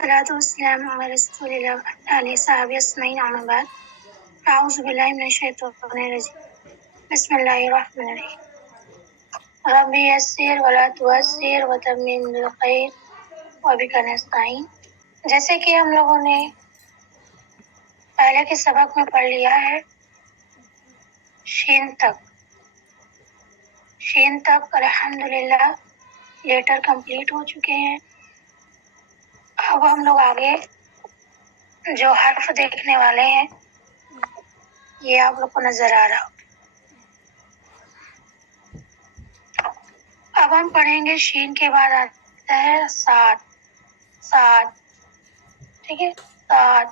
والصلاة والسلام على رسول الله وعلى آله وصحبه أجمعين أما بعد أعوذ بالله من الشيطان الرجيم بسم الله الرحمن الرحيم رب يسر ولا تعسر وتمم بالخير وبك نستعين. جیسے کہ ہم لوگوں نے پہلے کے سبق میں پڑھ لیا ہے شین تک الحمدللہ لیٹر کمپلیٹ ہو چکے ہیں. اب ہم لوگ آگے جو حرف دیکھنے والے ہیں یہ آپ لوگ کو نظر آ رہا ہو. اب ہم پڑھیں گے شین کے بعد آتا ہے سات. ٹھیک ہے، سات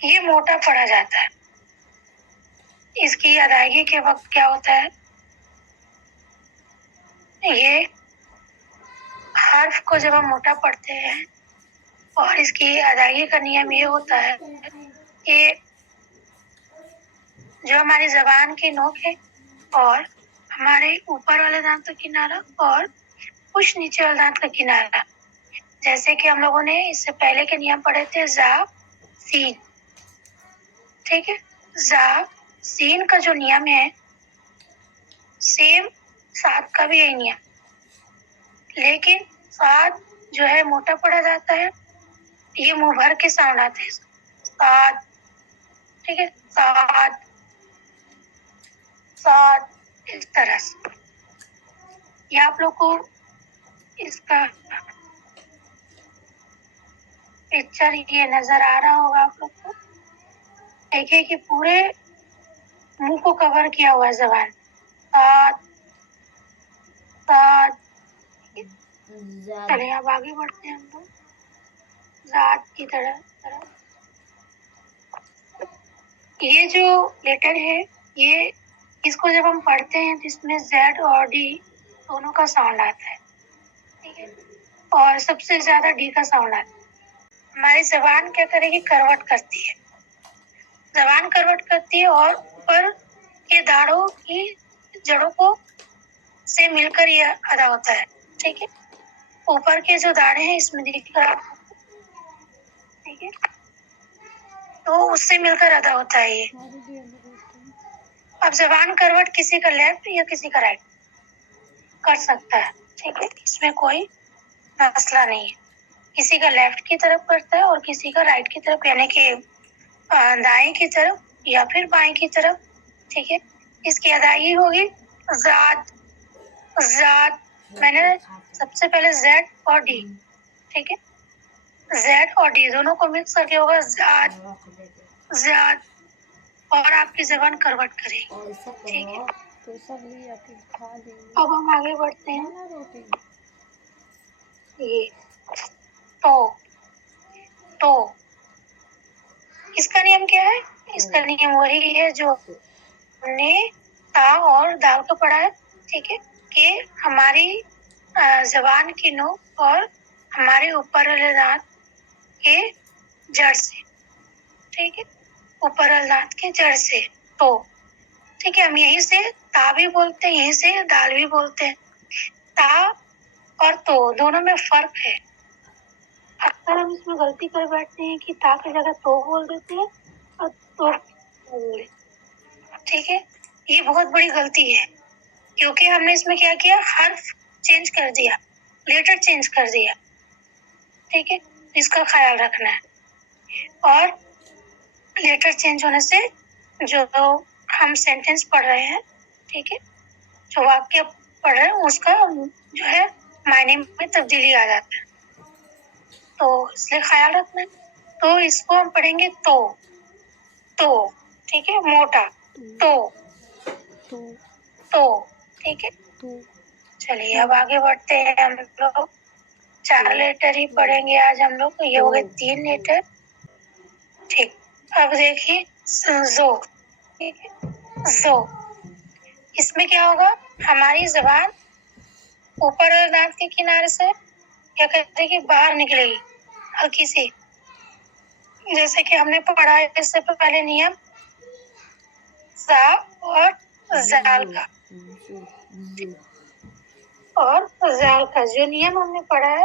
یہ موٹا پڑھا جاتا ہے. اس کی ادائیگی کے وقت کیا ہوتا ہے، یہ حرف کو جب ہم موٹا پڑھتے ہیں اور اس کی ادائیگی کا نیم یہ ہوتا ہے کہ جو ہماری زبان کی نوک ہے اور ہمارے اوپر والے دانت کا کنارہ اور کچھ نیچے والے دانت کا کنارہ، جیسے کہ ہم لوگوں نے اس سے پہلے کے نیم پڑھے تھے زا سین. ٹھیک ہے، زا سین کا جو نیم ہے سیم سات کا بھی یہی نیم، لیکن سات جو ہے موٹا پڑھا جاتا ہے. یہ منہ بھر کے ساؤنڈ آتے ہیں سات. ٹھیک ہے، سات اس طرح سے. یہ آپ لوگ کو اس کا پکچر یہ نظر آ رہا ہوگا آپ لوگ کو. دیکھیے کہ پورے منہ کو کور کیا ہوا ہے زبان. سات. چلے اب آگے بڑھتے ہیں ہم لوگ ذات کی طرف. یہ جو لیٹر ہے یہ اس کو جب ہم پڑھتے ہیں تو اس میں زیڈ اور ڈی دونوں کا ساؤنڈ آتا ہے. ٹھیک ہے، اور سب سے زیادہ ڈی کا ساؤنڈ آتا ہے. ہماری زبان کیا کرے گی، کروٹ کرتی ہے. زبان کروٹ کرتی ہے اور اوپر کے داڑوں کی جڑوں کو سے مل کر یہ ادا ہوتا ہے. ٹھیک ہے، اوپر کے جو داڑے ہیں اس میں دیکھ کر ٹھیک ہے تو اس سے مل کر ادا ہوتا ہے یہ. اب زبان کروٹ کسی کا لیفٹ یا کسی کا رائٹ کر سکتا ہے. ٹھیک ہے، اس میں کوئی مسئلہ نہیں ہے. کسی کا لیفٹ کی طرف کرتا ہے اور کسی کا رائٹ کی طرف، یعنی کہ دائیں کی طرف یا پھر بائیں کی طرف. ٹھیک ہے، اس کی ادائیگی ہوگی ذات. میں نے سب سے پہلے زیڈ اور ڈی. ٹھیک ہے، زیڈ اور ڈی دونوں کو مکس کر کے ہوگا ذات. اور آپ کی زبان کروٹ کرے. ٹھیک ہے، اب ہم آگے بڑھتے ہیں. یہ تو اس کا نیم کیا ہے، اس کا نیم وہی ہے جو ہم نے تا اور دال کا پڑھا ہے. ٹھیک ہے، کہ ہماری زبان کی نوک اور ہمارے اوپر والے دانت کے جڑ سے. ٹھیک ہے، اوپر والے دانت کے جڑ سے تو. ٹھیک ہے، ہم یہیں سے تا بھی بولتے ہیں، یہیں سے دال بھی بولتے ہیں. تا اور تو دونوں میں فرق ہے. اکثر ہم اس میں غلطی کر بیٹھتے ہیں کہ تا کی جگہ تو بول دیتے ہیں اور تو بول. ٹھیک ہے، یہ بہت بڑی غلطی ہے کیونکہ ہم نے اس میں کیا کیا، حرف چینج کر دیا، لیٹر چینج کر دیا. ٹھیک ہے، اس کا خیال رکھنا ہے. اور لیٹر چینج ہونے سے جو ہم سینٹینس پڑھ رہے ہیں، ٹھیک ہے، جو واقعہ پڑھ رہے ہیں اس کا جو ہے معنی میں تبدیلی آ جاتا ہے. تو اس لیے خیال رکھنا ہے. تو اس کو ہم پڑھیں گے تو. ٹھیک ہے، موٹا تو. ٹھیک ہے، چلیے اب آگے بڑھتے ہیں. ہم لوگ 4 لیٹر ہی پڑھیں گے آج ہم لوگ. یہ ہو گئے 3 لیٹر. ٹھیک، اب دیکھیے زو. ٹھیک ہے، زو اس میں کیا ہوگا، ہماری زبان اوپر دانت کے کنارے سے کیا کرے گی، باہر نکلے گی ہلکی سی. جیسے کہ ہم نے پڑھا ہے اس سے پہلے نیم زا اور زال کا. اور زال کا جو نیم ہم نے پڑھا ہے